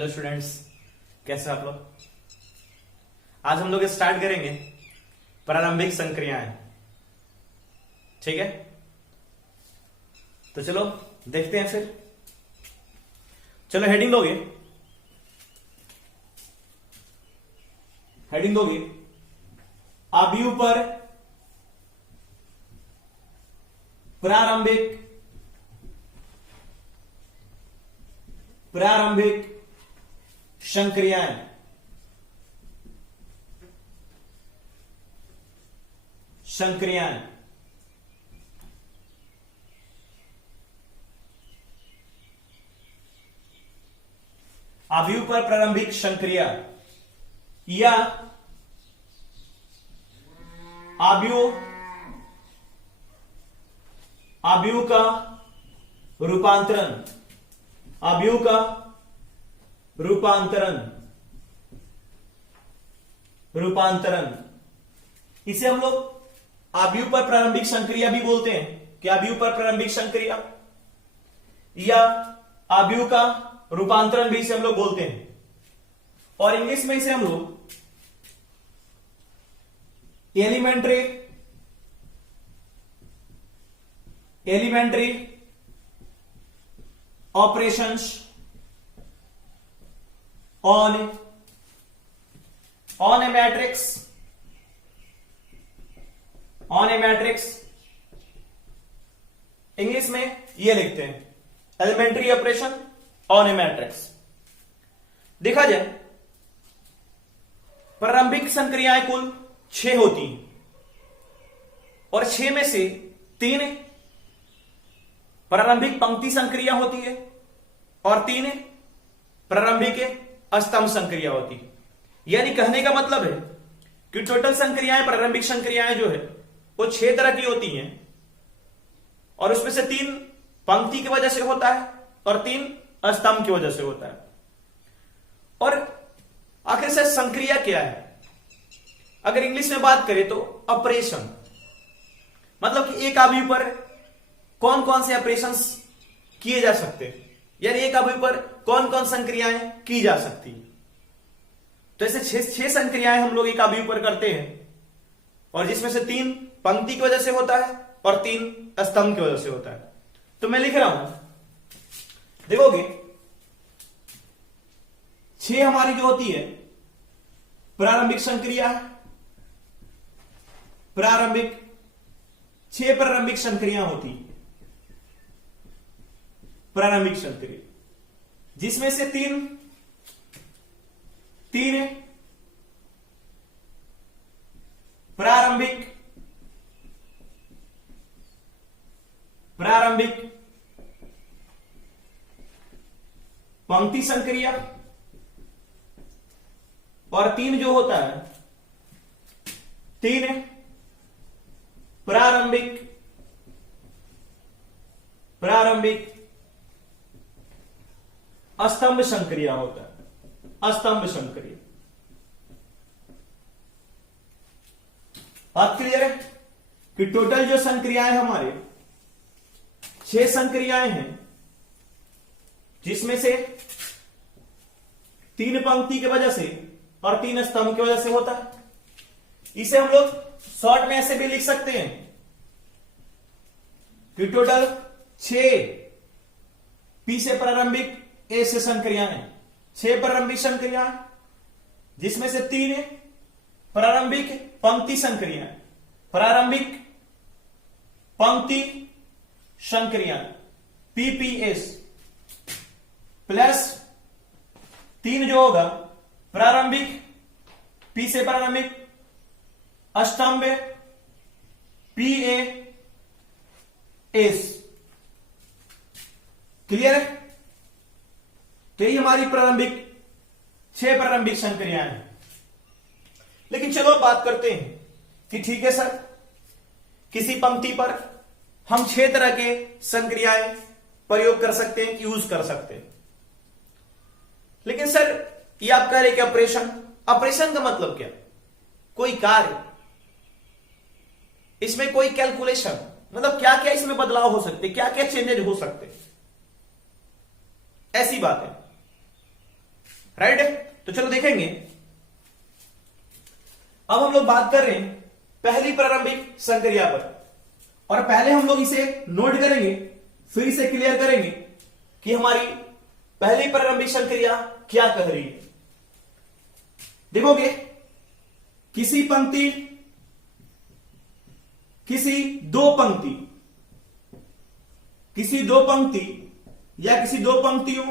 Hello students, कैसे आप लोग। आज हम लोग स्टार्ट करेंगे प्रारंभिक संक्रियाएं। ठीक है, तो चलो देखते हैं फिर। चलो हेडिंग दोगे, हेडिंग दोगे अवयव पर प्रारंभिक संक्रियाएं। अवयव पर प्रारंभिक संक्रिया या अवयव का रूपांतरण इसे हम लोग अवयव पर प्रारंभिक संक्रिया भी बोलते हैं। क्या अवयव पर प्रारंभिक संक्रिया या अवयव का रूपांतरण भी इसे हम लोग बोलते हैं। और इंग्लिश में इसे हम लोग elementary operations on a matrix English में ये लिखते हैं, elementary operation on a matrix. देखा जाए प्रारंभिक संक्रियाएं कुल 6 होती हैं और 6 में से 3 प्रारंभिक पंक्ति संक्रिया होती है और 3 प्रारंभिक स्तंभ संक्रिया होती है। यानी कहने का मतलब है कि टोटल संक्रियाएं, प्रारंभिक संक्रियाएं जो है वो 6 तरह की होती हैं और उसमें से 3 पंक्ति की वजह से होता है और 3 स्तंभ की वजह से होता है। और आखिर से संक्रिया क्या है, अगर इंग्लिश में बात करें तो ऑपरेशन, मतलब कि एक अवयव पर कौन कौन से ऑपरेशंस किए जा सकते हैं, यानी एक अवयव पर कौन कौन संक्रियाएं की जा सकती है। तो ऐसे 6 संक्रियाएं हम लोग एक अवयव पर करते हैं और जिसमें से 3 पंक्ति की वजह से होता है और 3 स्तंभ की वजह से होता है। तो मैं लिख रहा हूं, देखोगे 6 हमारी जो होती है प्रारंभिक संक्रिया, 6 प्रारंभिक संक्रिया होती है, प्रारंभिक संक्रिया जिसमें से 3 प्रारंभिक पंक्ति संक्रिया और 3 जो होता है 3 प्रारंभिक स्तंभ संक्रिया होता है। स्तंभ संक्रिया, बात क्लियर है कि टोटल जो संक्रियाएं हमारे 6 संक्रियाएं हैं जिसमें से 3 पंक्ति की वजह से और 3 स्तंभ की वजह से होता है। इसे हम लोग शॉर्ट में ऐसे भी लिख सकते हैं कि टोटल 6 पी से प्रारंभिक ए से संक्रियाएं, 6 प्रारंभिक संक्रियाएं जिसमें से 3 प्रारंभिक पंक्ति संक्रियाएं, प्रारंभिक पंक्ति संक्रियाएं पीपीएस प्लस 3 जो होगा प्रारंभिक पी से प्रारंभिक स्तंभ पीएएस। क्लियर है। तो ये हमारी 6 प्रारंभिक संक्रियाएं हैं। लेकिन चलो बात करते हैं कि ठीक है सर, किसी पंक्ति पर हम 6 तरह के संक्रियाएं प्रयोग कर सकते हैं, यूज कर सकते हैं। लेकिन सर ये आप कह रहे कि ऑपरेशन का मतलब क्या, कोई कार्य, इसमें कोई कैलकुलेशन, मतलब क्या क्या इसमें बदलाव हो सकते, क्या क्या चेंजेज हो सकते, ऐसी बात है। राइट। तो चलो देखेंगे, अब हम लोग बात कर रहे हैं पहली प्रारंभिक संक्रिया पर, और पहले हम लोग इसे नोट करेंगे, फिर इसे क्लियर करेंगे कि हमारी पहली प्रारंभिक संक्रिया क्या कह रही है। देखोगे, किसी पंक्ति, किसी दो पंक्ति या किसी दो पंक्तियों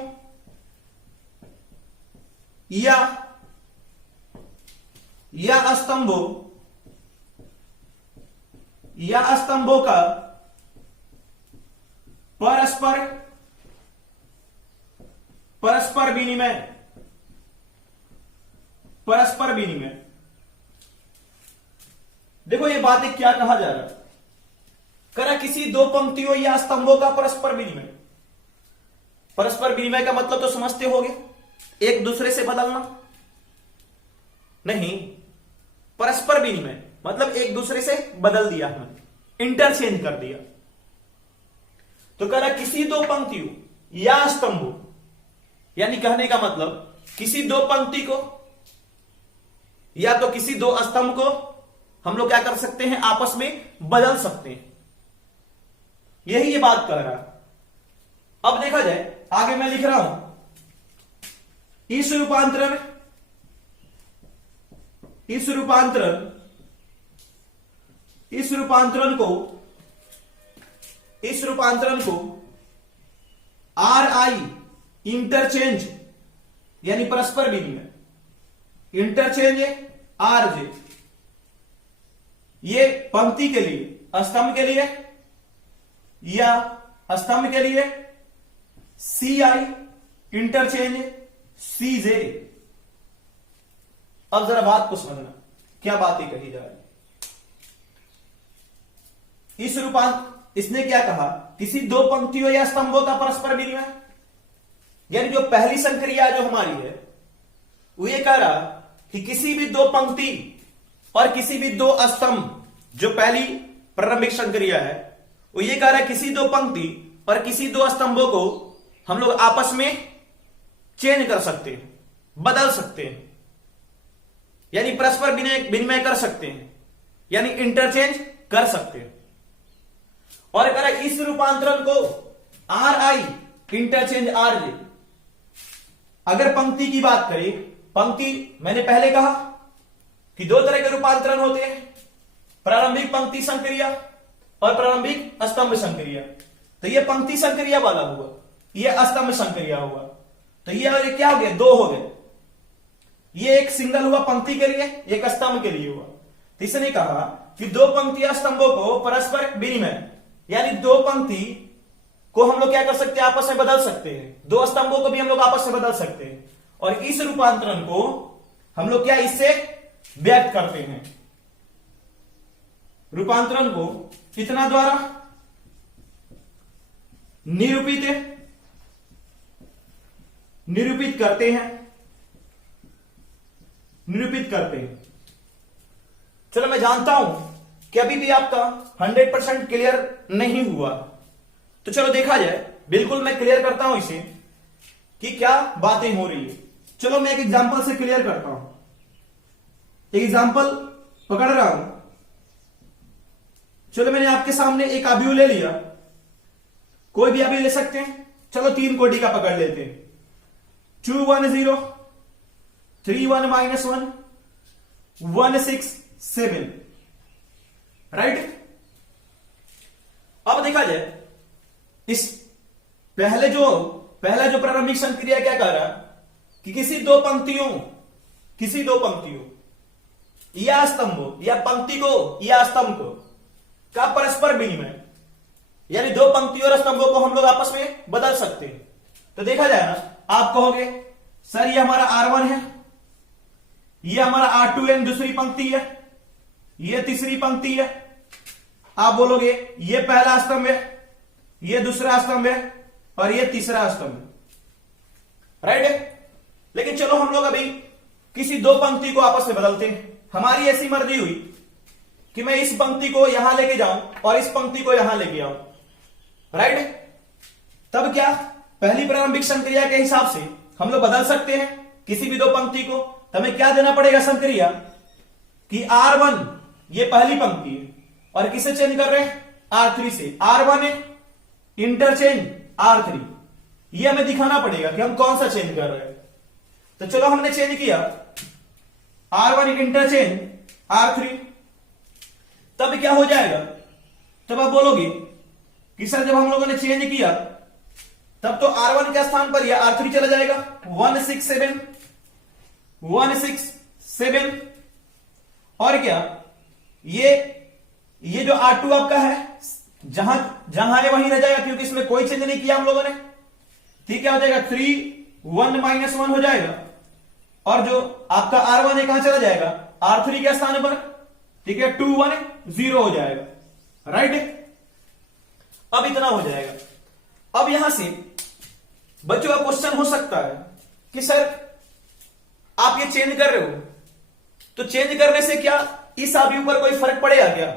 या स्तंभों का परस्पर विनिमय। देखो ये बातें क्या कहा जा रहा है, करा किसी दो पंक्तियों या स्तंभों का परस्पर विनिमय। परस्पर विनिमय का मतलब तो समझते होगे, एक दूसरे से बदलना नहीं, परस्पर विनिमय मतलब एक दूसरे से बदल दिया, हमने इंटरचेंज कर दिया। तो कह रहा किसी दो पंक्तियों या स्तंभों, यानी कहने का मतलब किसी दो पंक्ति को या तो किसी दो स्तंभ को हम लोग क्या कर सकते हैं, आपस में बदल सकते हैं, यही ये बात कह रहा है। अब देखा जाए, आगे मैं लिख रहा हूं, इस रूपांतरण को RI इंटरचेंज यानी परस्पर विनिमय, इंटरचेंज RJ ये पंक्ति के लिए, स्तंभ के लिए या स्तंभ के लिए, CI इंटरचेंज CJ। अब जरा बात को समझना, क्या बातें कही जा रही है। इसने क्या कहा, किसी दो पंक्तियों या स्तंभों का परस्पर विनिमय, यानी जो पहली संक्रिया जो हमारी है वो ये कह रहा कि किसी भी दो पंक्ति और किसी भी दो स्तंभ, जो पहली प्रारंभिक संक्रिया है वो ये कह रहा है किसी दो पंक्ति और किसी दो स्तंभों को हम लोग आपस में चेंज कर सकते हैं, बदल सकते हैं, यानी परस्पर विनिमय कर सकते हैं, यानी इंटरचेंज कर सकते हैं। और कह रहा है इस रूपांतरण को RI इंटरचेंज RJ। अगर पंक्ति की बात करें, पंक्ति मैंने पहले कहा कि दो तरह के रूपांतरण होते हैं, प्रारंभिक पंक्ति संक्रिया और प्रारंभिक स्तंभ संक्रिया। तो ये पंक्ति संक्रिया वाला हुआ, ये स्तंभ संक्रिया हुआ। तो ये क्या हो गया, दो हो गए, ये एक सिंगल हुआ पंक्ति के लिए, एक स्तंभ के लिए हुआ। तो इसने कहा कि दो पंक्ति या स्तंभों को परस्पर विनिमय, यानी दो पंक्ति को हम लोग क्या कर सकते हैं, आपस में बदल सकते हैं, दो स्तंभों को भी हम लोग आपस में बदल सकते हैं। और इस रूपांतरण को हम लोग क्या इससे व्यक्त करते हैं, रूपांतरण को कितना द्वारा, निरूपित करते हैं। चलो मैं जानता हूं कि अभी भी आपका 100% क्लियर नहीं हुआ, तो चलो देखा जाए, बिल्कुल मैं क्लियर करता हूं इसे कि क्या बातें हो रही है। चलो मैं एक एग्जांपल से क्लियर करता हूं, एक एग्जांपल पकड़ रहा हूं। चलो मैंने आपके सामने एक अवयव ले लिया, कोई भी अवयव ले सकते हैं। चलो 3 कोटि का पकड़ लेते हैं, 2 1 0 3 1 -1 1 6 7, राइट। अब देखा जाए, इस पहला जो प्रारंभिक संक्रिया क्या कह रहा कि किसी दो पंक्तियों या स्तंभों, या पंक्ति को या स्तंभ को का परस्पर विनिमय, यानी दो पंक्तियों और स्तंभों को हम लोग आपस में बदल सकते हैं। तो देखा जाए ना, आप कहोगे सर ये हमारा R1 है, ये हमारा R2 दूसरी पंक्ति है, ये तीसरी पंक्ति है। आप बोलोगे ये पहला स्तंभ है, ये दूसरा स्तंभ है और ये तीसरा स्तंभ है, राइट है। लेकिन चलो हम लोग अभी किसी दो पंक्ति को आपस में बदलते हैं। हमारी ऐसी मर्जी हुई कि मैं इस पंक्ति को यहां लेके जाऊं और इस पंक्ति को यहां लेके आऊं, राइट। तब क्या, पहली प्रारंभिक संक्रिया के हिसाब से हम लोग बदल सकते हैं किसी भी दो पंक्ति को, तो हमें क्या देना पड़ेगा संक्रिया कि R1 ये पहली पंक्ति है और किसे चेंज कर रहे हैं, R3 से। R1 है इंटरचेंज R3, ये हमें दिखाना पड़ेगा कि हम कौन सा चेंज कर रहे हैं। तो चलो हमने चेंज किया R1 इंटरचेंज R3, तब क्या हो जाएगा, तब आप बोलोगे कि सर जब हम लोगों ने चेंज किया तब तो R1 के स्थान पर यह R3 चला जाएगा। 167 और क्या ये जो R2 आपका है जहां जहां है वहीं रह जाएगा, क्योंकि इसमें कोई चेंज नहीं किया हम लोगों ने। ठीक, क्या हो जाएगा 3 1 -1 हो जाएगा, और जो आपका R1 है कहां चला जाएगा, R3 के स्थान पर। ठीक है, 2 1 0 हो जाएगा, राइट। अब इतना हो जाएगा। अब यहां से बच्चों का क्वेश्चन हो सकता है कि सर आप ये चेंज कर रहे हो, तो चेंज करने से क्या इस अवयव पर कोई फर्क पड़ेगा क्या?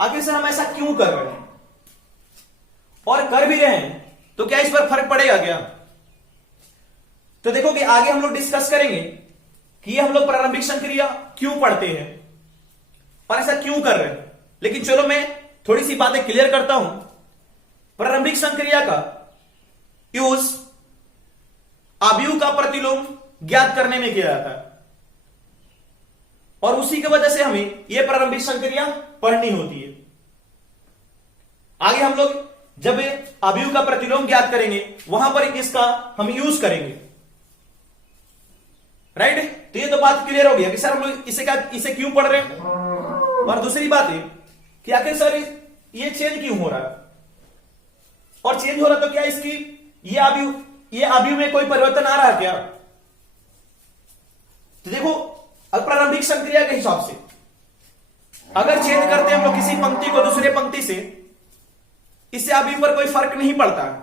आखिर सर हम ऐसा क्यों कर रहे हैं, और कर भी रहे हैं तो क्या इस पर फर्क पड़ेगा क्या? तो देखो कि आगे हम लोग डिस्कस करेंगे कि ये हम लोग प्रारंभिक संक्रिया क्यों पढ़ते हैं और ऐसा क्यों कर रहे हैं। लेकिन चलो मैं थोड़ी सी बातें क्लियर करता हूं। प्रारंभिक संक्रिया का यूज अवयव का प्रतिलोम ज्ञात करने में किया जाता है, और उसी की वजह से हमें यह प्रारंभिक संक्रिया पढ़नी होती है। आगे हम लोग जब अवयव का प्रतिलोम ज्ञात करेंगे वहां पर इसका हम यूज करेंगे, राइट। तो ये तो बात क्लियर हो गया कि सर हम लोग इसे क्यों पढ़ रहे हैं, और दूसरी बात है कि आखिर सर ये चेंज क्यों हो रहा है, और चेंज हो रहा तो क्या इसकी ये अवयव में कोई परिवर्तन आ रहा है क्या? तो देखो प्रारंभिक संक्रिया के हिसाब से अगर चेंज करते हैं हम लोग किसी पंक्ति को दूसरे पंक्ति से, इससे अवयव पर कोई फर्क नहीं पड़ता है,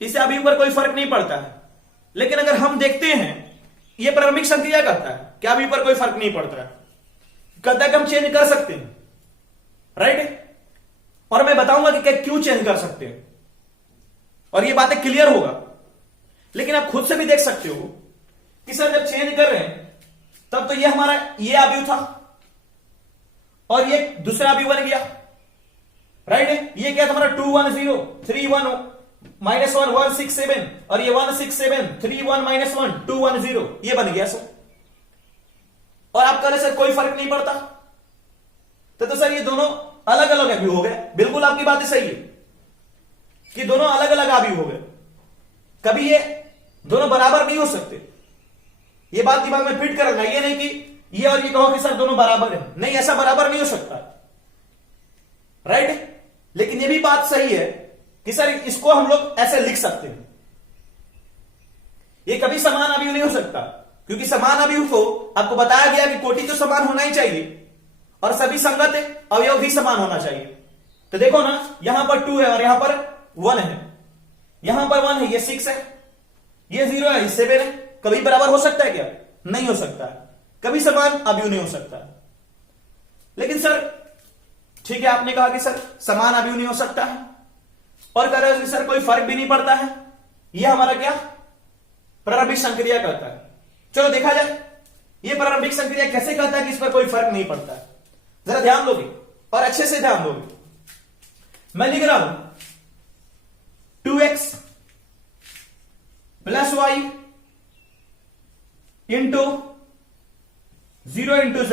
इससे अवयव पर कोई फर्क नहीं पड़ता है। लेकिन अगर हम देखते हैं यह प्रारंभिक संक्रिया कहता है कि अवयव पर कोई फर्क नहीं पड़ता है, कहता है कि हम चेंज कर सकते हैं, राइट। और मैं बताऊंगा कि क्यों चेंज कर सकते हैं, और ये बातें क्लियर होगा। लेकिन आप खुद से भी देख सकते हो कि सर जब चेंज कर रहे हैं तब तो ये हमारा ये अवयव था और ये दूसरा अवयव बन गया, राइट। ये क्या था हमारा 2 1 0 3 1 -1 1 6 7, और ये 1 6 7 3 1 -1 2 1 0, ये बन गया सर। और आप कह रहे सर कोई फर्क नहीं पड़ता, तो सर ये दोनों अलग अलग अवयव हो गए। बिल्कुल आपकी बात सही है कि दोनों अलग अलग अवयव हो गए, कभी ये दोनों बराबर नहीं हो सकते। ये बात दिमाग में फिट कर रखना, ये नहीं कि ये और ये कहो कि सर दोनों बराबर है, नहीं, ऐसा बराबर नहीं हो सकता, राइट। लेकिन ये भी बात सही है कि सर इसको हम लोग ऐसे लिख सकते हैं, ये कभी समान अवयव नहीं हो सकता, क्योंकि समान अवयव को आपको बताया गया कि कोटि तो समान होना ही चाहिए और सभी संगत अवयव भी समान होना चाहिए। तो देखो ना, यहां पर 2 है और यहां पर 1 है, यहां पर 1 है, ये 6 है, ये 0 है, ये 7 है। कभी बराबर हो सकता है क्या? नहीं हो सकता है, कभी समान अवयव नहीं हो सकता। लेकिन सर ठीक है, आपने कहा कि सर समान अवयव नहीं हो सकता है, और कह रहे हो कि सर कोई फर्क भी नहीं पड़ता है, यह हमारा क्या प्रारंभिक संक्रिया कहता है। चलो देखा जाए यह प्रारंभिक संक्रिया कैसे कहता है कि इस पर कोई फर्क नहीं पड़ता है। जरा ध्यान दोगे और अच्छे से ध्यान दोगे। मैं लिख रहा हूं 2x + y into 0 into z,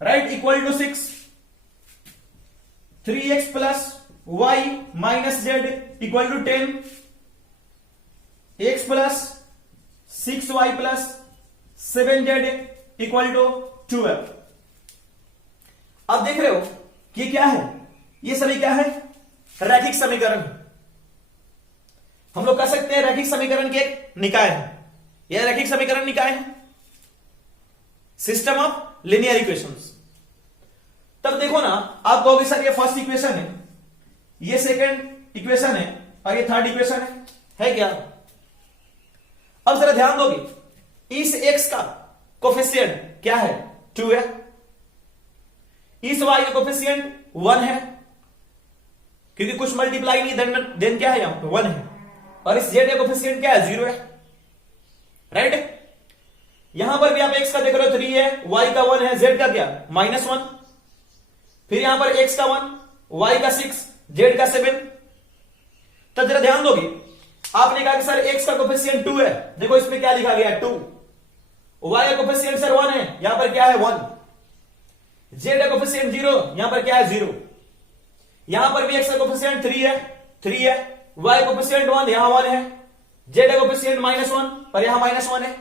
right, equal to 6। 3x + y - z equal to 10, x + 6y + 7z equal to 12। अब देख रहे हो कि ये क्या है, ये सभी क्या है, रैखिक समीकरण। हम लोग कह सकते हैं रैखिक समीकरण के एक निकाय है, यह रैखिक समीकरण निकाय है, सिस्टम ऑफ लिनियर इक्वेशंस। तब देखो ना, आप कहोगे सर ये फर्स्ट इक्वेशन है, ये सेकंड इक्वेशन है और ये थर्ड इक्वेशन है क्या? अब जरा ध्यान दोगे, इस x का कोफिशिएंट क्या है, 2 है, इस y का कोफिशिएंट 1 है, क्योंकि कुछ मल्टीप्लाई नहीं, देन क्या है, यहां पे 1 है, और इस जेड का कोफिशिएंट क्या है, 0 है, राइट। यहां पर भी आप x का देख रहे हो 3 है, y का 1 है, z का क्या -1, फिर यहां पर x का 1, y का 6, z का 7। तो जरा ध्यान दोगे, आपने कहा कि सर x का कोफिशिएंट 2 है, देखो इसमें क्या लिखा गया है 2, y का कोफिशिएंट सर 1 है, यहां पर क्या है 1, z का कोफिशिएंट 0, यहां पर क्या है 0, यहां पर भी x का कोफिशिएंट 3 है, 3 है, y कोफिशिएंट 1, यहां 1 है, z का कोफिशिएंट -1 और यहां -1 है,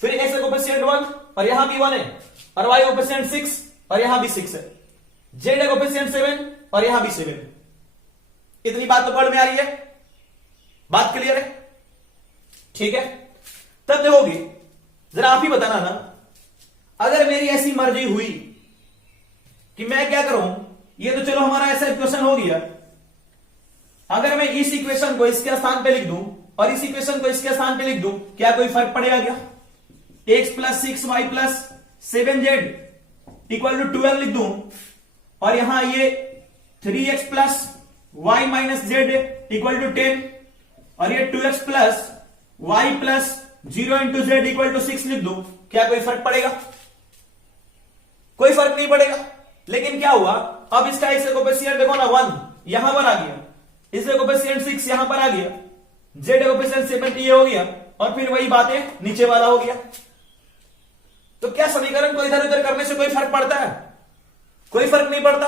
फिर x का कोफिशिएंट 1 और यहां भी 1 है, और y का कोफिशिएंट 6 और यहां भी 6 है, z का कोफिशिएंट 7 और यहां भी 7। इतनी बात तो पढ़ में आ रही है, बात क्लियर है, ठीक है। तब देखोगे, जरा आप ही बताना ना, अगर मेरी ऐसी मर्जी हुई कि मैं क्या करूं, ये तो चलो हमारा ऐसा इक्वेशन हो गया, अगर मैं इस इक्वेशन को इसके स्थान पे लिख दूं और इस इक्वेशन को इसके स्थान पे लिख दूं, क्या कोई फर्क पड़ेगा क्या? x plus 6y plus 7z equal to 12 लिख दूं और यहां ये 3x plus y minus Z equal to 10 और ये 2x plus y plus 0 into Z equal to 6 लिख दूं, क्या कोई फर्क पड़ेगा? कोई फर्क नहीं पड़ेगा। लेकिन क्या हुआ, अब इसका इससे कोफिशिएंट देखो ना 1 यहां पर आ गया, इससे कोफिशिएंट 6 यहां पर आ गया, जेड कोफिशिएंट 7 ये हो गया, और फिर वही बातें नीचे वाला हो गया। तो क्या समीकरण को इधर उधर करने से कोई फर्क पड़ता है? कोई फर्क नहीं पड़ता,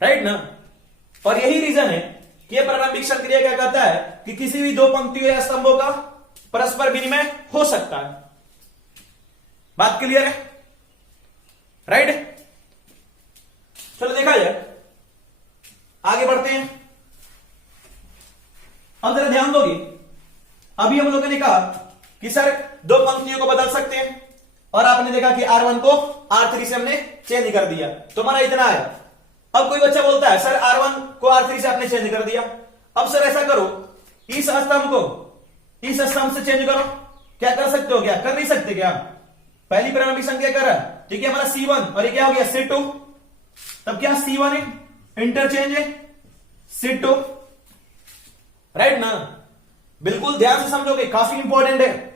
राइट ना। और यही रीजन है कि प्रारंभिक संक्रिया क्या कहता है कि किसी भी दो पंक्तियों या स्तंभों का परस्पर विनिमय हो सकता है। बात क्लियर है, राइट। चलो देखा जाए, आगे बढ़ते हैं। अब जरा ध्यान दोगे, अभी हम लोगों ने कहा कि सर दो पंक्तियों को बदल सकते हैं, और आपने देखा कि R1 को R3 से हमने चेंज कर दिया, तो हमारा इतना आया। अब कोई बच्चा बोलता है सर R1 को R3 से आपने चेंज कर दिया, अब सर ऐसा करो, इस स्तंभ को इस स्तंभ से चेंज करो। क्या कर सकते हो? क्या कर नहीं सकते? क्या पहली प्रारंभिक संख्या कर रहा है, ठीक है, हमारा C1 और ये क्या हो गया C2, तब क्या C1 है इंटरचेंज है C2, राइट ना। बिल्कुल ध्यान से समझोगे, काफी इंपॉर्टेंट है।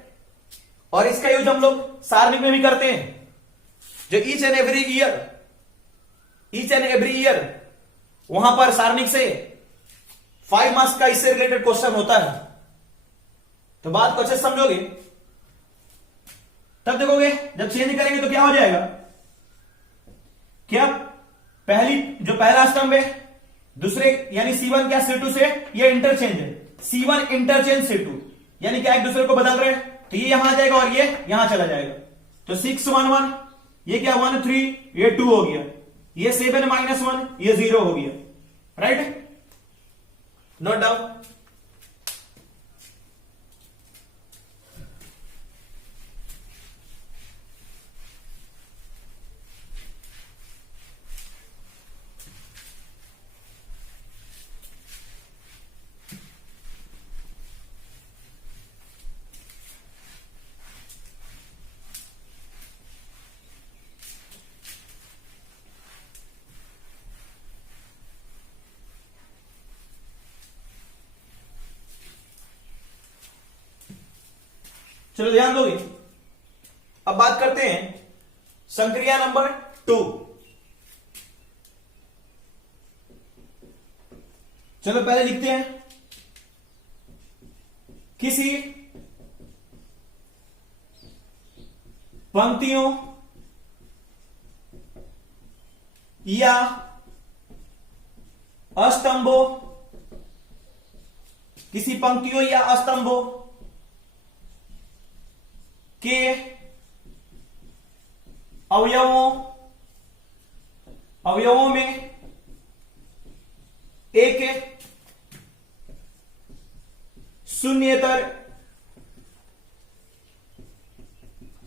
और इसका यूज हम लोग सारणिक में भी करते हैं, जो ईच एंड एवरी ईयर वहां पर सारणिक से 5 मार्क्स का इससे रिलेटेड क्वेश्चन होता है। तो बात को अच्छे से समझोगे, तब देखोगे जब चेंज करेंगे तो क्या हो जाएगा, क्या जो पहला स्तंभ है दूसरे यानी C1 क्या C2 से ये इंटरचेंज है, C1 इंटरचेंज C2, यानी क्या एक दूसरे को बदल रहे हैं, तो ये यहां आ जाएगा और ये यहां चला जाएगा। तो 6 1 1, ये क्या 1 3, ये 2 हो गया, ये 7 -1, ये 0 हो गया, राइट। Note down. चलो ध्यान दोगे, अब बात करते हैं संक्रिया नंबर 2। चलो पहले लिखते हैं, किसी पंक्तियों या अस्तंभों, किसी पंक्तियों या अस्तंभों के अवयवों में एक शून्येतर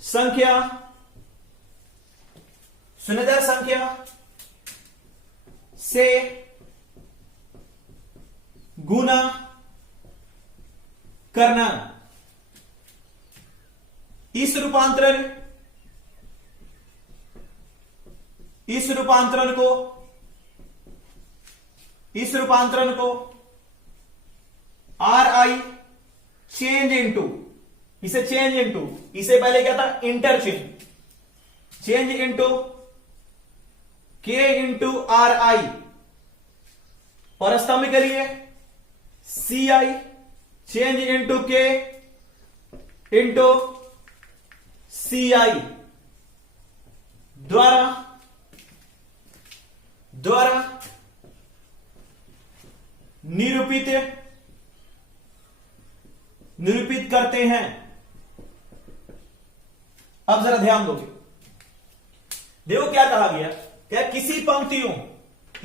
संख्या से गुना करना। इस रूपांतरण को आर आई चेंज इनटू, इसे चेंज इनटू, इसे पहले क्या था interchange, change into K into R आई, और स्तंभ के लिए C I change into K into C आई द्वारा निरूपित करते हैं। अब जरा ध्यान दोगे, देखो क्या कहा गया, क्या किसी पंक्तियों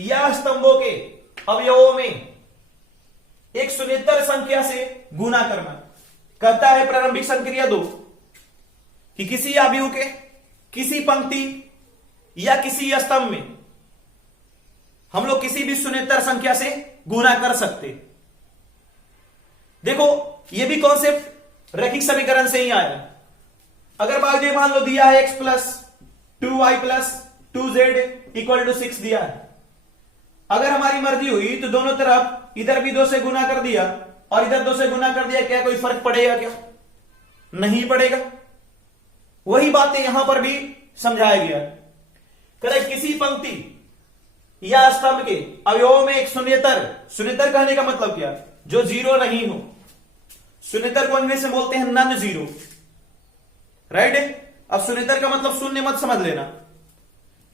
या स्तंभों के अवयवों में एक शून्येतर संख्या से गुना करना। कहता है प्रारंभिक संक्रिया 2 कि किसी अवयव के किसी पंक्ति या किसी स्तंभ में हम लोग किसी भी शून्येतर संख्या से गुना कर सकते। देखो ये भी कॉन्सेप्ट रैखिक समीकरण से ही आया। अगर बाजू मान लो दिया है x plus 2y plus 2z equal to 6 दिया है, अगर हमारी मर्जी हुई तो दोनों तरफ इधर भी 2 से गुना कर दिया और इधर 2 से गुना कर दिया, क्या कोई फर्क पड़ेगा? क्या नहीं पड़ेगा। वही बातें यहां पर भी समझाया गया। करे किसी पंक्ति या स्तंभ के अवयवों में एक शून्येतर कहने का मतलब क्या, जो जीरो नहीं हो। शून्येतर को इंग्लिश में बोलते हैं नन जीरो, राइट। अब शून्येतर का मतलब शून्य मत समझ लेना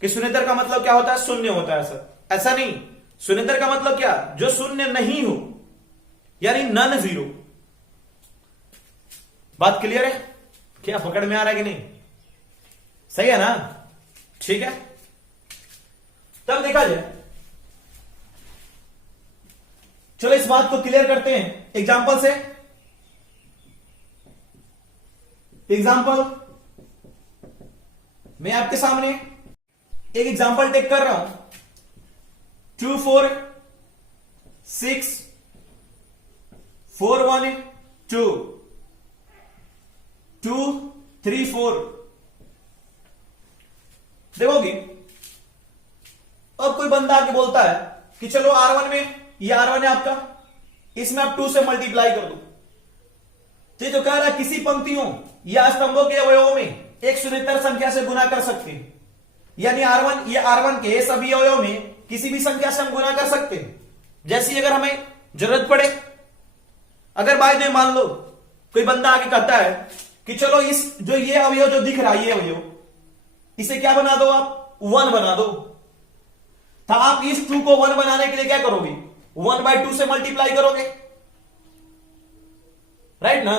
कि शून्येतर का मतलब क्या होता है, शून्य होता है, ऐसा नहीं। शून्येतर का मतलब क्या, जो शून्य नहीं हो, यानी नन जीरो। बात क्लियर है? क्या पकड़ में आ रहा है कि नहीं? सही है ना? ठीक है, तब देखा जाए। चलो इस बात को क्लियर करते हैं एग्जांपल से। एग्जांपल मैं आपके सामने एक एग्जांपल टेक कर रहा हूं। 2 4 6 4 1 2 2 3 4। देखोगे अब कोई बंदा आके बोलता है कि चलो R1 में, ये R1 है आपका, इसमें आप 2 से मल्टीप्लाई कर दो। तो कह रहा है किसी पंक्तियों या स्तंभों के अवयवों में एक शून्येतर संख्या से गुना कर सकते हैं, यानी R1, ये R1 के सभी अवयव में किसी भी संख्या से हम गुना कर सकते हैं, जैसी अगर हमें जरूरत पड़े। अगर बाद में मान लो कोई बंदा आके कहता है कि चलो इस जो ये अवयव जो दिख रहा है, ये अवयव, इसे क्या बना दो आप, 1 बना दो। तो आप इस 2 को 1 बनाने के लिए क्या करोगे, 1/2 से मल्टीप्लाई करोगे, राइट ना।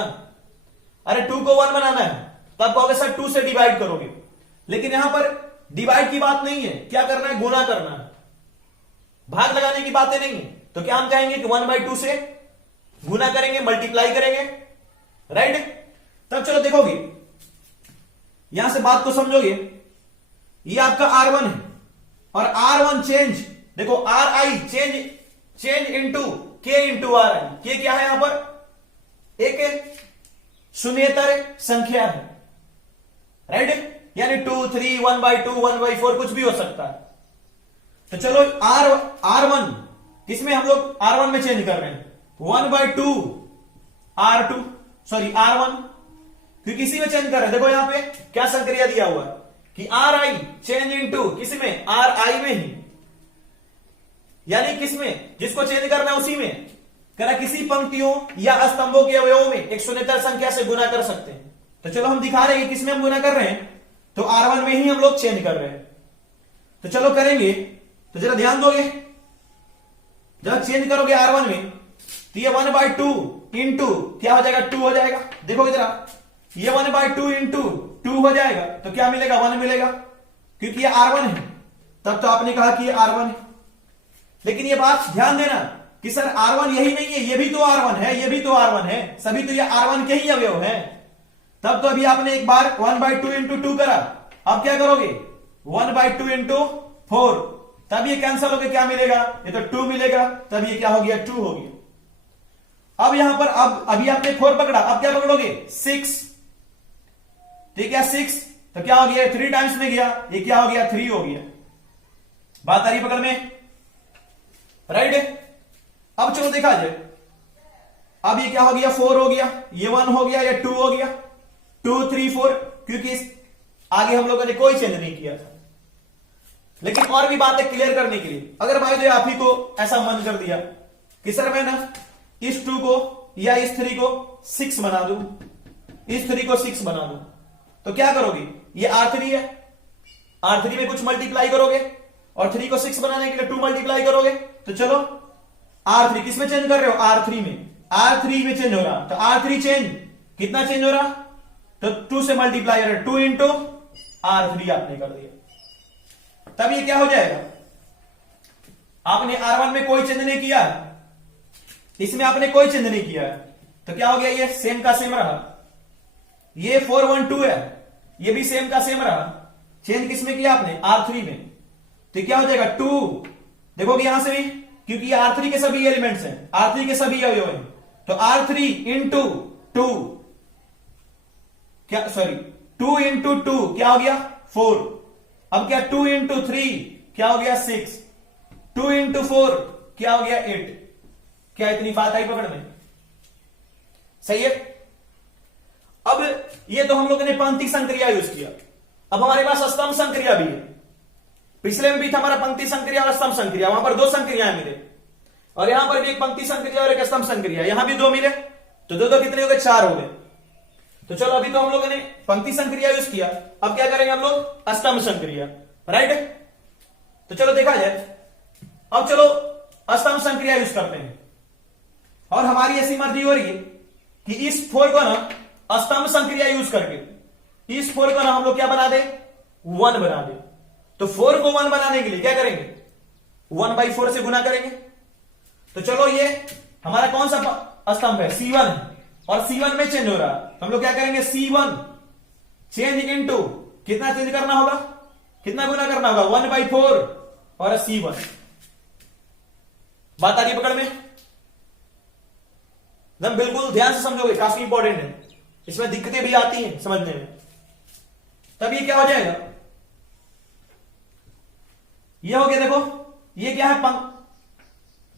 अरे 2 को 1 बनाना है तब कहोगे सर 2 से डिवाइड करोगे, लेकिन यहां पर डिवाइड की बात नहीं है, क्या करना है, गुना करना है, भाग लगाने की बातें नहीं है। तो क्या हम कहेंगे कि 1/2 से गुना करेंगे, मल्टीप्लाई करेंगे, राइट। तब चलो देखोगे, यहां से बात को समझोगे। ये आपका R1 है और R1 चेंज, देखो RI change into K into RI। K क्या है यहां पर, एक शून्येतर संख्या है, राइट। यानी 2 3 1/2 1/4 कुछ भी हो सकता है। तो चलो R1 किसमें हम लोग R1 में चेंज कर रहे हैं, 1/2 R2 सॉरी R1, क्योंकि इसी में चेंज कर रहे हैं। देखो यहां पे क्या संक्रिया दिया हुआ है कि RI चेंज इनटू किसमें, RI में ही, यानी किसमें, जिसको चेंज करना है उसी में। कह रहा किसी पंक्तियों या स्तंभों के अवयवों में एक शून्येतर संख्या से गुना कर सकते हैं। तो चलो हम दिखा रहे हैं किसमें हम गुना कर रहे हैं, तो R1 में ही हम लोग चेंज कर रहे हैं। तो चलो करेंगे, तो जरा ध्यान दोगे, जब चेंज करोगे R1 में तो ये 1/2 इंटू क्या हो जाएगा, 2 हो जाएगा। देखोगे जरा, ये 1/2 इंटू 2 हो जाएगा, तो क्या मिलेगा, 1 मिलेगा, क्योंकि ये R1 है। तब तो आपने कहा कि ये R1 है, लेकिन ये बात ध्यान देना कि सर R1 यही नहीं है, ये भी तो R1 है, ये भी तो R1 है, सभी तो ये R1 के ही अवयव हैं। तब तो अभी आपने एक बार 1/2 इंटू 2 करा, अब क्या करोगे 1/2 इंटू 4, तब ये कैंसिल होकर क्या मिलेगा, ये तो 2 मिलेगा, तब ये क्या हो गया 2 हो गया। अब यहां पर अब अभी आपने 4 पकड़ा, अब क्या पकड़ोगे 6, ठीक है 6, तो क्या हो गया 3 टाइम्स में गया, ये क्या हो गया 3 हो गया। बात आ रही पकड़ में, राइट। अब चलो देखा जाए अब ये क्या हो गया, 4 हो गया, ये 1 हो गया, या 2 हो गया, 2 3 4, क्योंकि इस आगे हम लोगों ने कोई चेंज नहीं किया था। लेकिन और भी बातें क्लियर करने के लिए, अगर भाई जो आप ही को ऐसा मन कर दिया कि सर मैं ना इस 2 को या इस 3 को 6 बना दूं, इस 3 को 6 बना दूं, तो क्या करोगे, ये R3 है, R3 में कुछ मल्टीप्लाई करोगे और 3 को 6 बनाने के लिए 2 मल्टीप्लाई करोगे। तो चलो R3 किस में चेंज कर रहे हो, R3 में, R3 में चेंज हो रहा, तो R3 चेंज कितना चेंज हो रहा, तो 2 से मल्टीप्लाई कर रहे, 2 इंटू R3 आपने कर दिया। तब ये क्या हो जाएगा, आपने R1 में कोई चेंज नहीं किया, इसमें आपने कोई चेंज नहीं किया है, तो क्या हो गया, ये सेम का सेम रहा, ये 4 1 2 है, ये भी सेम का सेम रहा, चेंज किसमें किया आपने, R3 में, तो क्या हो जाएगा 2, देखोगे यहां से भी, क्योंकि ये R3 के सभी एलिमेंट्स हैं, R3 के सभी अवयव हैं, तो R3 इंटू 2, क्या सॉरी 2 इंटू 2 क्या हो गया 4, अब क्या 2 इंटू 3 क्या हो गया 6, 2 इंटू 4 क्या हो गया 8, क्या इतनी बात आई पकड़ में, सही है। अब ये तो हम लोगों ने पंक्ति संक्रिया यूज किया, अब हमारे पास स्तंभ संक्रिया भी है, पिछले में भी था हमारा पंक्ति संक्रिया और स्तंभ संक्रिया, वहां पर 2 संक्रियाएं मिले, और यहां पर भी एक पंक्ति संक्रिया और एक स्तंभ संक्रिया, यहां भी 2 मिले, तो 2 कितने हो गए, 4 हो गए। तो चलो अभी तो हम लोगों ने पंक्ति संक्रिया यूज किया, अब क्या करेंगे हम लोग, स्तंभ संक्रिया, राइट। तो चलो देखा जाए, अब चलो स्तंभ संक्रिया यूज करते हैं, और हमारी ऐसी मर्जी हो रही है कि इस 4 को ना स्तंभ संक्रिया यूज करके इस 4 को ना हम लोग क्या बना दे, 1 बना दे। तो 4 को 1 बनाने के लिए क्या करेंगे, 1/4 से गुना करेंगे। तो चलो ये हमारा कौन सा स्तंभ है, C1, और C1 में चेंज हो रहा, तो हम लोग क्या करेंगे, C1 चेंज इनटू कितना चेंज करना होगा, कितना गुना करना होगा, 1/4 और C1। बात आ रही पकड़ में, एकदम बिल्कुल ध्यान से समझोगे, काफी इंपॉर्टेंट है, इसमें दिक्कतें भी आती हैं समझने में। तब ये क्या हो जाएगा, ये हो गया, देखो ये क्या है,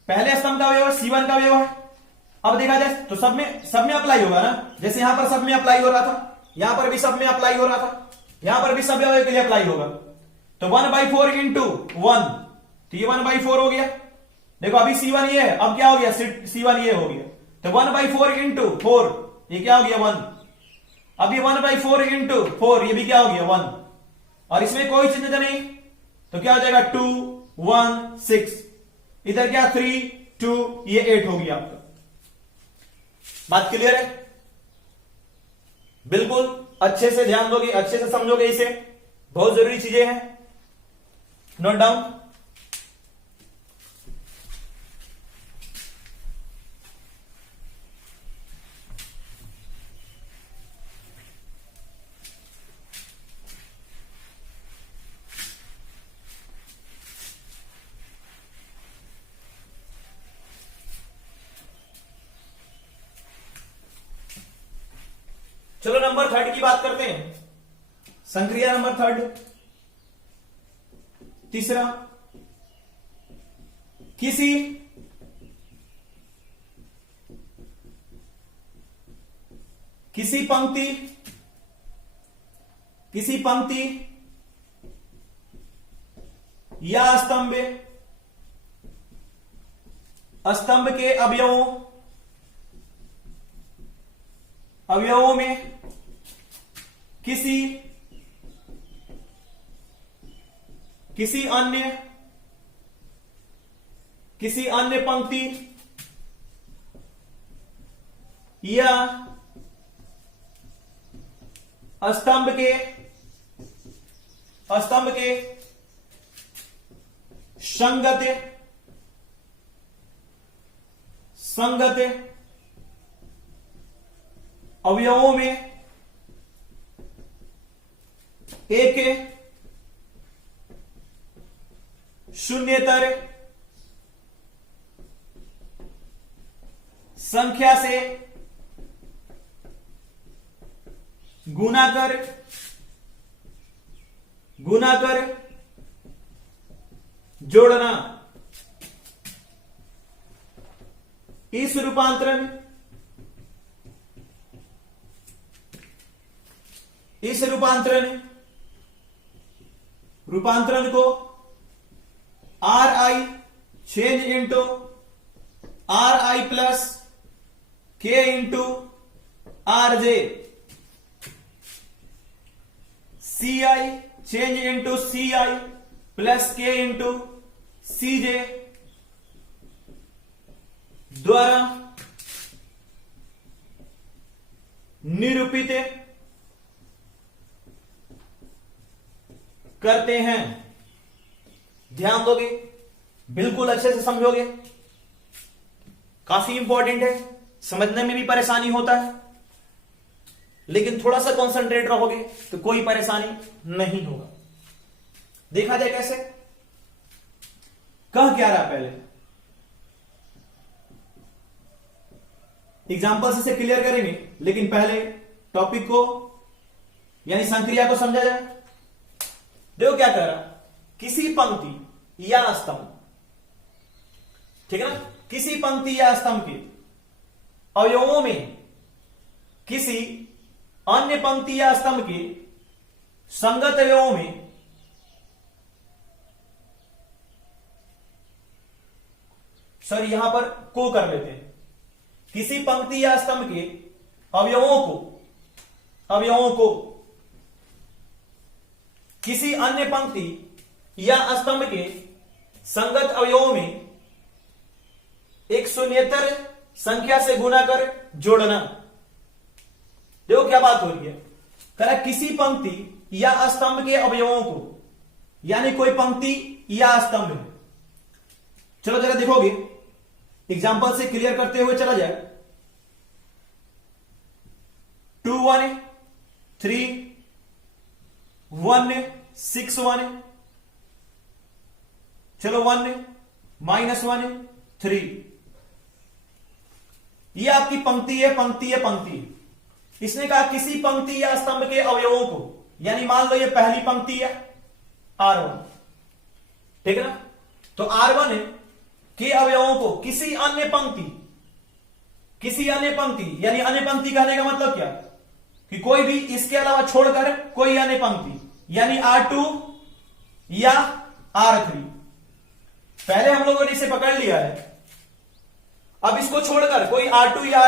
पहले स्तंभ का अवयव C1 का अवयव है। अब देखा जाए तो सब में अप्लाई होगा ना, जैसे यहां पर सब में अप्लाई हो रहा था, यहां पर भी सब में अप्लाई हो रहा था, यहां पर भी सब अवयव के लिए अप्लाई होगा। तो 1/4 इंटू 1, तो ये 1/4 हो गया। देखो अभी C1 ये है, अब क्या हो गया, C1 ये हो गया, तो 1/4 इंटू 4 ये क्या हो गया 1, अब ये 1/4 इंटू 4 ये भी क्या हो गया 1, और इसमें कोई चिन्ह नहीं, तो क्या हो जाएगा 2 1 6, इधर क्या 3 2, ये 8 हो गया आपका। बात क्लियर है, बिल्कुल अच्छे से ध्यान दोगे, अच्छे से समझोगे, इसे बहुत जरूरी चीजें हैं, नोट डाउन। चलो नंबर 3 की बात करते हैं, संक्रिया नंबर 3, तीसरा, किसी पंक्ति या स्तंभ के अवयवों में किसी अन्य पंक्ति या स्तंभ के संगत अवयवों में एक शून्येतर संख्या से गुना कर जोड़ना, इस रूपांतरण इस रूपांतरण को R I change into R I plus K into R J, C I change into C I plus K into C J द्वारा निरूपित करते हैं। ध्यान दोगे, बिल्कुल अच्छे से समझोगे, काफी इंपॉर्टेंट है, समझने में भी परेशानी होता है, लेकिन थोड़ा सा कंसंट्रेट रहोगे तो कोई परेशानी नहीं होगा। देखा जाए कैसे, कह क्या रहा पहले, एग्जाम्पल से क्लियर करेंगे, लेकिन पहले टॉपिक को यानी संक्रिया को समझा जाए। देखो क्या कह रहा, किसी पंक्ति या स्तंभ, ठीक है ना, किसी पंक्ति या स्तंभ के अवयवों में किसी अन्य पंक्ति या स्तंभ के संगत अवयवों में यहां पर को कर लेते हैं, किसी पंक्ति या स्तंभ के अवयवों को किसी अन्य पंक्ति या स्तंभ के संगत अवयवों में एक शून्येतर संख्या से गुणा कर जोड़ना। देखो क्या बात हो रही है, कह किसी पंक्ति या स्तंभ के अवयवों को, यानी कोई पंक्ति या स्तंभ है। चलो जरा देखोगे, एग्जाम्पल से क्लियर करते हुए चला जाए। 2 1 3 1 6 1, चलो 1 -1 3, ये आपकी पंक्ति है। इसने कहा किसी पंक्ति या स्तंभ के अवयवों को, यानी मान लो ये पहली पंक्ति है R1, ठीक है ना, तो R1 के अवयवों को किसी अन्य पंक्ति यानी अन्य पंक्ति कहने का मतलब क्या, कि कोई भी इसके अलावा छोड़कर कोई अन्य पंक्ति, यानी R2 या R3। पहले हम लोगों ने इसे पकड़ लिया है, अब इसको छोड़कर कोई R2 या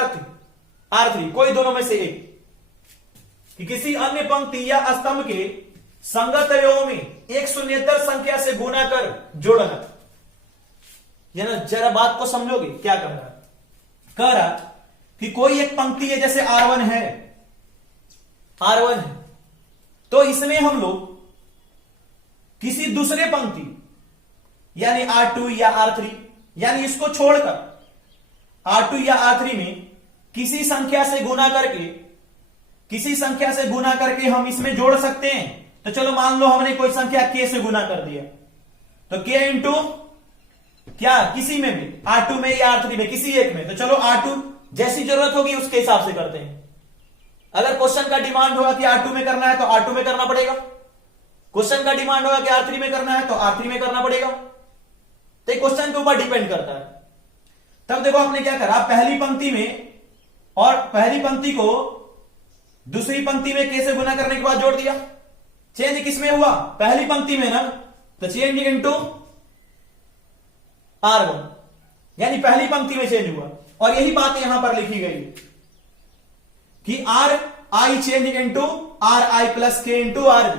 R3 कोई दोनों में से एक, कि किसी अन्य पंक्ति या स्तंभ के संगत अवयवों में एक शून्येतर संख्या से गुणा कर जोड़ना। यानी जरा बात को समझोगे क्या कह रहा कि कोई एक पंक्ति है, जैसे R1 है, तो इसमें हम लोग किसी दूसरे पंक्ति यानी R2 या R3, यानी इसको छोड़कर R2 या R3 में किसी संख्या से गुणा करके हम इसमें जोड़ सकते हैं। तो चलो मान लो हमने कोई संख्या k से गुणा कर दिया, तो k इंटू क्या, किसी में भी, R2 में या R3 में, किसी एक में, तो चलो R2 जैसी जरूरत होगी उसके हिसाब से करते हैं। अगर क्वेश्चन का डिमांड होगा कि R2 में करना है तो R2 में करना पड़ेगा, क्वेश्चन का डिमांड होगा कि R3 में करना है तो R3 में करना पड़ेगा, तो क्वेश्चन के ऊपर डिपेंड करता है। तब देखो आपने क्या करा, पहली पंक्ति में और पहली पंक्ति को दूसरी पंक्ति में k से गुना करने के बाद जोड़ दिया। चेंज किसमें हुआ, पहली पंक्ति में ना, तो चेंज इनटू R1, यानी पहली पंक्ति में चेंज हुआ। और यही बात यहां पर लिखी गई कि R I change into R I plus K into R,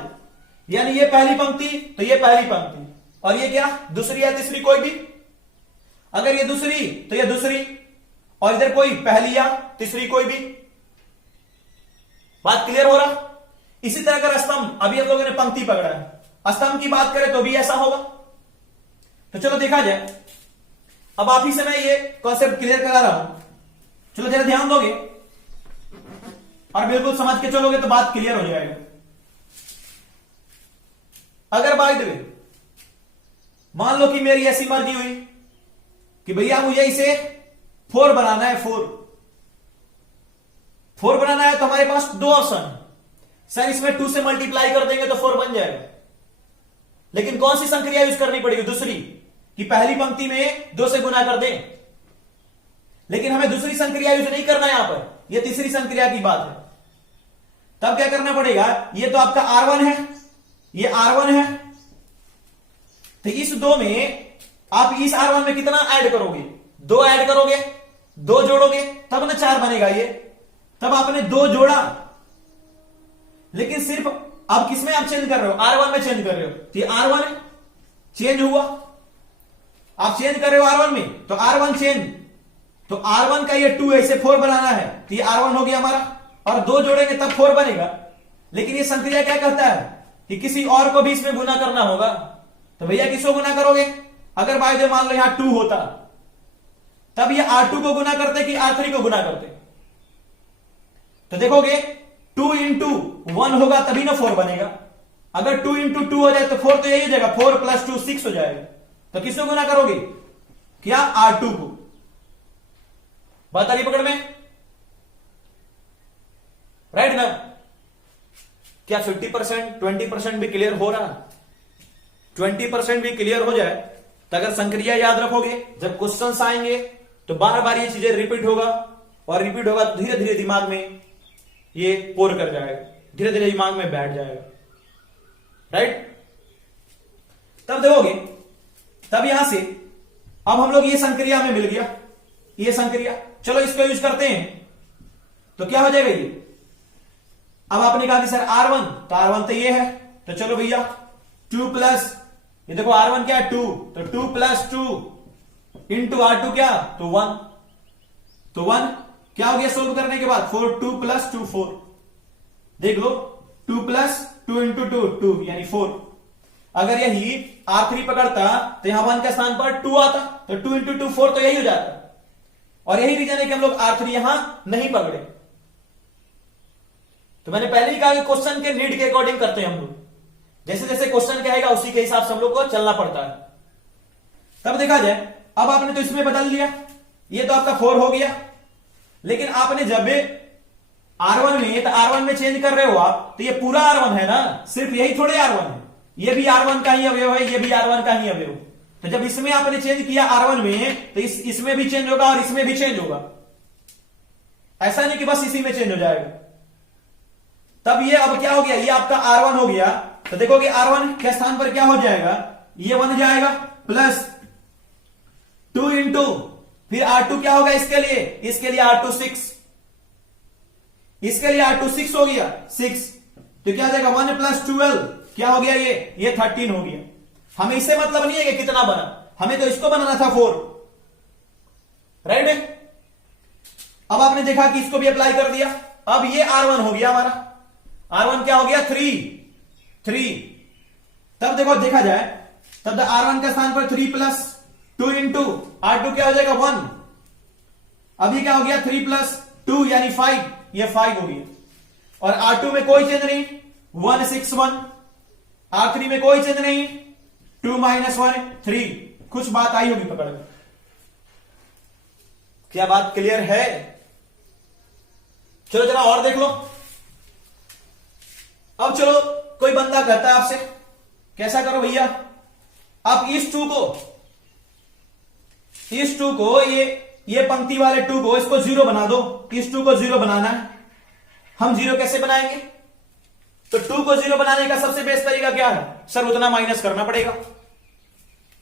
यानी ये पहली पंक्ति तो ये पहली पंक्ति, और ये क्या, दूसरी या तीसरी कोई भी, अगर ये दूसरी तो ये दूसरी, और इधर कोई पहली या तीसरी कोई भी। बात क्लियर हो रहा। इसी तरह का स्तंभ, अभी हम लोगों ने पंक्ति पकड़ा है, स्तंभ की बात करें तो भी ऐसा होगा। तो चलो देखा जाए, अब आप ही से मैं ये कॉन्सेप्ट क्लियर करा रहा हूं, चलो जरा ध्यान दोगे और बिल्कुल समझ के चलोगे तो बात क्लियर हो जाएगा। अगर बाय द वे मान लो कि मेरी ऐसी मर्जी हुई कि भैया मुझे इसे 4 बनाना है, 4 बनाना है, तो हमारे पास 2 ऑप्शन है। सर इसमें 2 से मल्टीप्लाई कर देंगे तो 4 बन जाएगा, लेकिन कौन सी संक्रिया यूज करनी पड़ेगी, दूसरी, कि पहली पंक्ति में 2 से गुना कर दें। लेकिन हमें दूसरी संक्रिया यूज नहीं करना है यहां पर, यह तीसरी संक्रिया की बात है। तब क्या करना पड़ेगा, ये तो आपका R1 है, ये R1 है, तो इस 2 में आप इस R1 में कितना ऐड करोगे, 2 ऐड करोगे, 2 जोड़ोगे तब ना 4 बनेगा ये। तब आपने 2 जोड़ा, लेकिन सिर्फ अब किसमें आप चेंज कर रहे हो, R1 में चेंज कर रहे हो, तो ये R1 चेंज हुआ, आप चेंज कर रहे हो R1 में, तो R1 चेंज, तो R1 का ये 2 ऐसे 4 बनाना है, तो ये R1 हो गया हमारा, और 2 जोड़ेंगे तब 4 बनेगा। लेकिन ये संक्रिया क्या कहता है कि किसी और को भी इसमें गुना करना होगा, तो भैया किसको गुना करोगे, अगर बाय द मान लो यहां 2 होता, तब ये R2 को गुना करते कि R3 को गुना करते, तो देखोगे 2 इंटू 1 होगा तभी ना 4 बनेगा। अगर 2 इंटू 2 हो जाए तो 4 तो यही हो जाएगा, 4 प्लस 2 6 हो जाएगा। तो किसको गुना करोगे, क्या, R2 को। बात आ रही पकड़ में, राइट ना। क्या 50% 20% भी क्लियर हो रहा, 20% भी क्लियर हो जाए तो अगर संक्रिया याद रखोगे, जब क्वेश्चंस आएंगे तो बार बार ये चीजें रिपीट होगा, और रिपीट होगा तो धीरे धीरे दिमाग में ये पोर कर जाएगा, धीरे धीरे दिमाग में बैठ जाएगा, राइट। तब देखोगे, तब यहां से अब हम लोग ये संक्रिया में मिल गया, ये संक्रिया, चलो इसको यूज करते हैं, तो क्या हो जाएगा ये। अब आपने कहा कि सर R1, तो R1 तो ये है, तो चलो भैया 2 प्लस, ये देखो R1 क्या है 2, तो 2 प्लस 2 इंटू R2 क्या, तो 1, तो 1 क्या हो गया सोल्व करने के बाद, 4, 2 प्लस 2 4, देख लो 2 प्लस 2 इंटू 2 2 यानी 4। अगर यही R3 पकड़ता तो यहां 1 के स्थान पर 2 आता, तो 2 इंटू 2 4 तो यही हो जाता, और यही रीजन है कि हम लोग R3 यहां नहीं पकड़े। तो मैंने पहले ही कहा कि क्वेश्चन के नीड के अकॉर्डिंग करते हैं हम लोग, जैसे जैसे क्वेश्चन क्या आएगा उसी के हिसाब से हम लोग को चलना पड़ता है। तब देखा जाए, अब आपने तो इसमें बदल दिया, ये तो आपका 4 हो गया, लेकिन आपने जब R1 में, तो R1 में चेंज कर रहे हो आप, तो ये पूरा R1 है ना, सिर्फ यही थोड़े R1 है, ये भी R1 का ही अवयव है, ये भी R1 का ही अवयव। तो जब इसमें आपने चेंज किया R1 में, तो इसमें भी चेंज होगा और इसमें भी चेंज होगा, ऐसा नहीं कि बस इसी में चेंज हो जाएगा। तब ये अब क्या हो गया, ये आपका R1 हो गया, तो देखोगे R1 के स्थान पर क्या हो जाएगा, ये 1 जाएगा, प्लस 2 इंटू, फिर R2 क्या होगा इसके लिए R2 6, इसके लिए R2 6 हो गया 6, तो क्या हो जाएगा 1 प्लस 12 क्या हो गया, ये 13 हो गया। हमें इससे मतलब नहीं है कि कितना बना, हमें तो इसको बनाना था 4, राइट। अब आपने देखा कि इसको भी अप्लाई कर दिया, अब ये R1 हो गया हमारा, R1 क्या हो गया 3। तब देखो देखा जाए, तब R1 के स्थान पर 3 प्लस 2 इंटू R2 क्या हो जाएगा 1, अभी क्या हो गया 3 प्लस 2 यानी 5, ये 5 हो गया, और R2 में कोई चेंज नहीं, 1 6 1, R3 में कोई चेंज नहीं, 2 माइनस 1 3। कुछ बात आई होगी पकड़ में, क्या बात क्लियर है। चलो जरा और देख लो। अब चलो कोई बंदा कहता है आपसे, कैसा करो भैया, आप इस 2 को ये पंक्ति वाले 2 को इसको 0 बना दो, इस 2 को 0 बनाना है। हम 0 कैसे बनाएंगे, तो 2 को 0 बनाने का सबसे बेस्ट तरीका क्या है, सर उतना माइनस करना पड़ेगा,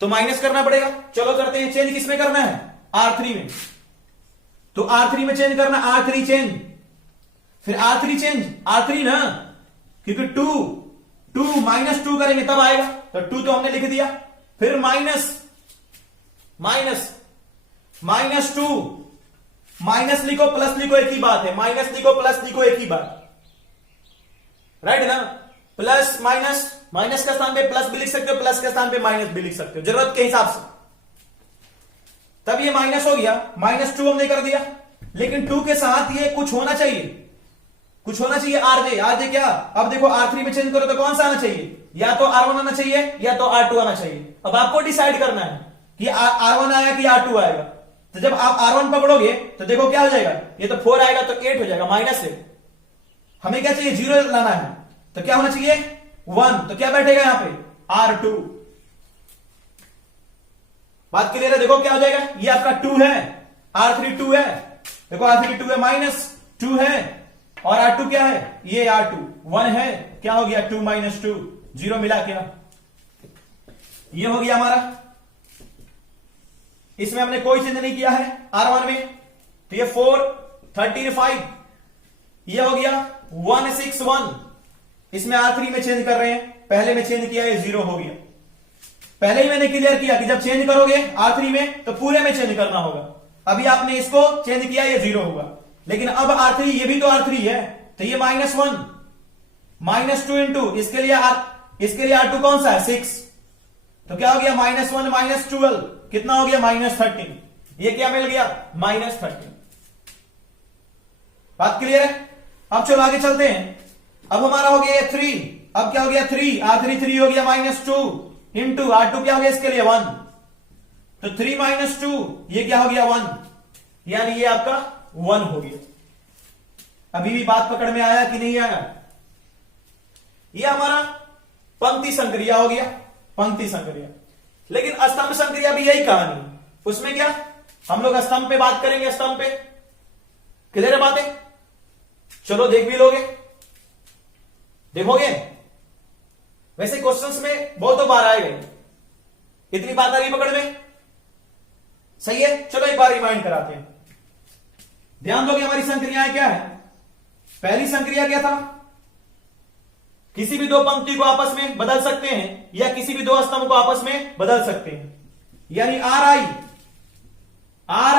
तो माइनस करना पड़ेगा, चलो करते हैं। चेंज किसमें करना है, R3 में, तो R3 में चेंज करना, R3 चेंज, फिर R3 चेंज, R3 ना, क्योंकि 2 माइनस 2 करेंगे तब आएगा, तो 2 तो हमने लिख दिया, फिर माइनस 2, माइनस लिखो प्लस लिखो एक ही बात है, माइनस लिखो प्लस लिखो एक ही बात, राइट ना। प्लस माइनस के स्थान पे प्लस भी लिख सकते हो, प्लस के स्थान पे माइनस भी लिख सकते हो, जरूरत के हिसाब से। तब ये माइनस हो गया, -2 हमने कर दिया, लेकिन 2 के साथ ये कुछ होना चाहिए आरजे क्या। अब देखो R3 में चेंज करो तो कौन सा आना चाहिए, या तो R1 आना चाहिए या तो R2 आना चाहिए। अब आपको डिसाइड करना है कि R1 आया कि R2 आएगा। तो जब आप R1 पकड़ोगे तो देखो क्या हो जाएगा, ये तो 4 आएगा तो 8 हो जाएगा, माइनस से हमें क्या चाहिए 0 लाना है, तो क्या होना चाहिए 1, तो क्या बैठेगा यहां पे R2। बात क्लियर है, देखो क्या हो जाएगा, ये आपका 2 है, R3 2 है, देखो R3 2 है, -2 है, और R2 क्या है, ये R2 1 है, क्या हो गया 2 - 2 0 मिला क्या, ये हो गया हमारा। इसमें हमने कोई चेंज नहीं किया है R1 में, तो ये 4 13 5, ये हो गया 1 6 1। इसमें R3 में चेंज कर रहे हैं, पहले में चेंज किया, ये 0 हो गया। पहले ही मैंने क्लियर किया कि जब चेंज करोगे R3 में तो पूरे में चेंज करना होगा। अभी आपने इसको चेंज किया, ये 0 होगा, लेकिन अब R3, ये भी तो R3 है, तो ये -1 -2 इंटू इसके लिए R2 कौन सा है 6, तो क्या हो गया -1 -12, कितना हो गया -13, ये क्या मिल गया -13। बात क्लियर है। अब चलो आगे चलते हैं। अब हमारा हो गया ये 3, अब क्या हो गया 3, R3 3 हो गया -2 इंटू R2 क्या हो गया इसके लिए 1, तो 3 - 2 ये क्या हो गया 1, यानी ये आपका 1 हो गया। अभी भी बात पकड़ में आया कि नहीं आया। ये हमारा पंक्ति संक्रिया हो गया, पंक्ति संक्रिया। लेकिन स्तंभ संक्रिया भी यही कहानी, उसमें क्या हम लोग स्तंभ पे बात करेंगे, स्तंभ पे। क्लियर है बातें, चलो देख भी लोगे, देखोगे। वैसे क्वेश्चंस में बहुत बार आएगा, इतनी बात आ रही पकड़ में, सही है। चलो एक बार रिमाइंड कराते हैं, ध्यान दोगे हमारी संक्रियाएं क्या है। पहली संक्रिया क्या था, किसी भी दो पंक्ति को आपस में बदल सकते हैं या किसी भी दो स्तंभ को आपस में बदल सकते हैं, यानी आर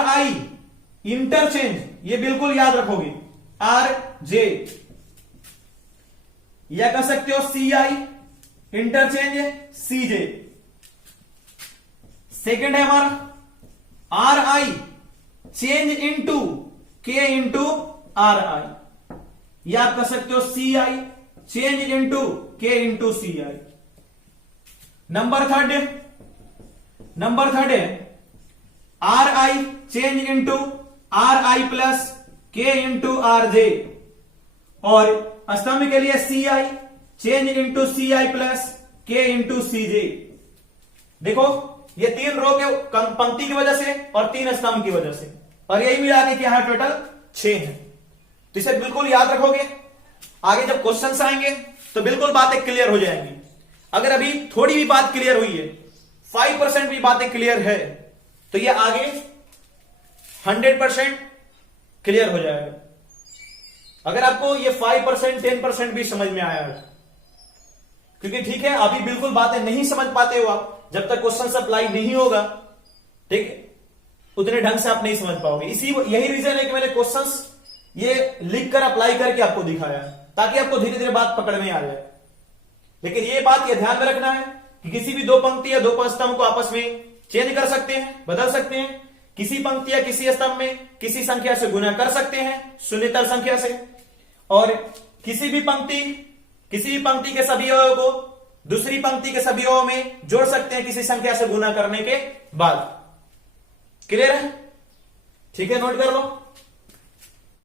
आई इंटरचेंज, ये बिल्कुल याद रखोगे, आर जे, या कह सकते हो सी आई इंटरचेंज सी जे। सेकेंड है हमारा R I change into K into R I, या आप कह सकते हो C I change into K into C I. Number third है R I change into R I plus K into R J, और स्तंभ के लिए C I change into C I plus K into C J. देखो ये 3 रो के पंक्ति की वजह से और 3 स्तंभ की वजह से, और यही मिला के क्या है टोटल 6 है। तो इसे बिल्कुल याद रखोगे, आगे जब क्वेश्चंस आएंगे तो बिल्कुल बातें क्लियर हो जाएंगी। अगर अभी थोड़ी भी बात क्लियर हुई है, 5% भी बातें क्लियर है, तो ये आगे 100% क्लियर हो जाएगा। अगर आपको ये 5% 10% भी समझ में आया है, क्योंकि ठीक है अभी बिल्कुल बातें नहीं समझ पाते हो आप, जब तक क्वेश्चन अप्लाई नहीं होगा, ठीक है, उतने ढंग से आप नहीं समझ पाओगे। यही रीजन है कि मैंने क्वेश्चंस ये लिखकर अप्लाई करके आपको दिखाया, ताकि आपको धीरे धीरे बात पकड़ में आ जाए। लेकिन ये बात ये ध्यान में रखना है कि किसी भी दो पंक्ति या दो स्तंभ को आपस में चेंज कर सकते हैं, बदल सकते हैं। किसी पंक्ति या किसी स्तंभ में किसी संख्या से गुना कर सकते हैं, शून्येतर संख्या से, और किसी भी पंक्ति के सभी अवयव को दूसरी पंक्ति के सभी अवयव में जोड़ सकते हैं किसी संख्या से गुना करने के बाद। क्लियर है? ठीक है, नोट कर लो।